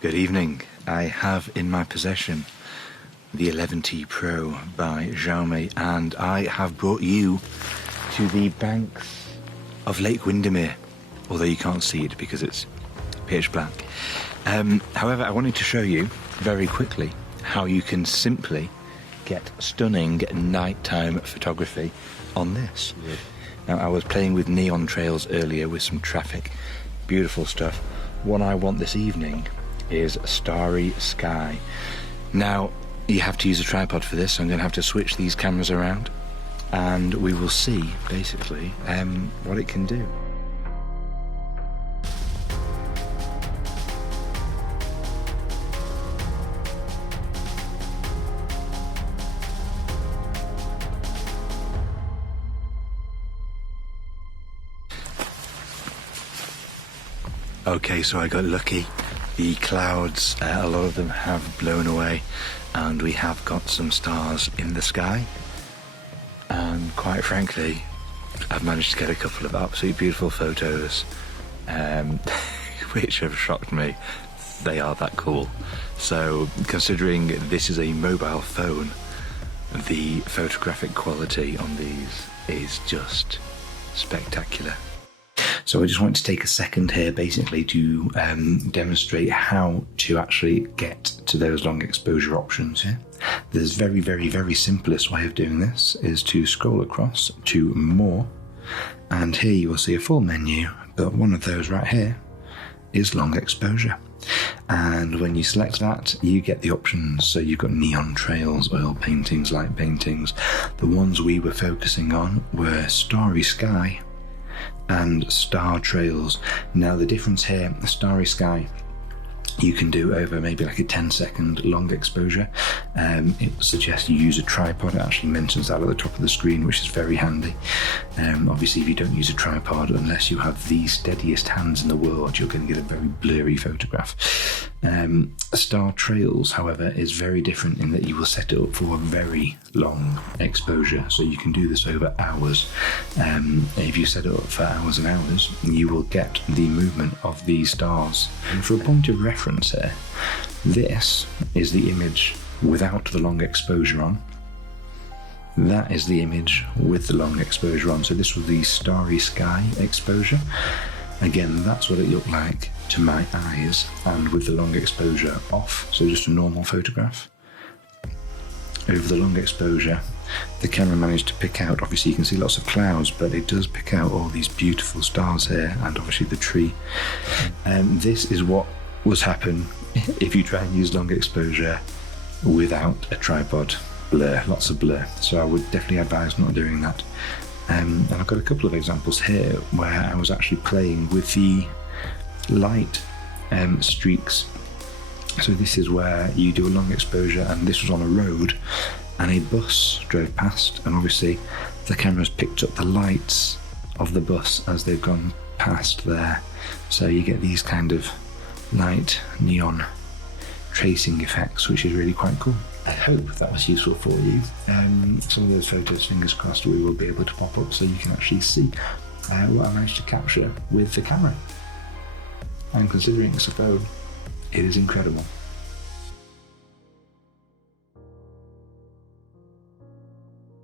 Good evening. I have in my possession the 11T Pro by Xiaomi, and I have brought you to the banks of Lake Windermere, although you can't see it because it's pitch black. However, I wanted to show you very quickly how you can simply get stunning nighttime photography on this. Yeah. Now, I was playing with neon trails earlier with some traffic. Beautiful stuff. What I want this evening is starry sky. Now, you have to use a tripod for this, so I'm going to have to switch these cameras around and we will see, basically, what it can do. Okay, so I got lucky. The clouds, a lot of them have blown away, and we have got some stars in the sky. And quite frankly, I've managed to get a couple of absolutely beautiful photos, which have shocked me. They are that cool. So, considering this is a mobile phone, the photographic quality on these is just spectacular. So I just want to take a second here basically to demonstrate how to actually get to those long exposure options here. There's very simplest way of doing this is to scroll across to more, and here you will see a full menu, but one of those right here is long exposure. And when you select that, you get the options. So you've got neon trails, oil paintings, light paintings. The ones we were focusing on were starry sky and star trails. Now the difference here, the starry sky, you can do over maybe like a 10-second long exposure. It suggests you use a tripod. It actually mentions that at the top of the screen, which is very handy. Obviously, if you don't use a tripod, unless you have the steadiest hands in the world, you're going to get a very blurry photograph. Star trails, however, is very different in that you will set it up for a very long exposure, so you can do this over hours. If you set it up for hours and hours, you will get the movement of these stars. And for a point of reference here, this is the image without the long exposure on. That is the image with the long exposure on. So this was the starry sky exposure. Again, that's what it looked like to my eyes, and with the long exposure off, so just a normal photograph. Over the long exposure, the camera managed to pick out, obviously you can see lots of clouds, but it does pick out all these beautiful stars here, and obviously the tree. This is what would happen if you try and use long exposure without a tripod. Blur, lots of blur. So I would definitely advise not doing that. And I've got a couple of examples here where I was actually playing with the light streaks. So this is where you do a long exposure, and this was on a road and a bus drove past, and obviously the camera's picked up the lights of the bus as they've gone past there. So you get these kind of light neon tracing effects, which is really quite cool. I hope that was useful for you. Some of those photos, fingers crossed, we will be able to pop up so you can actually see what I managed to capture with the camera. And considering it's a phone, it is incredible.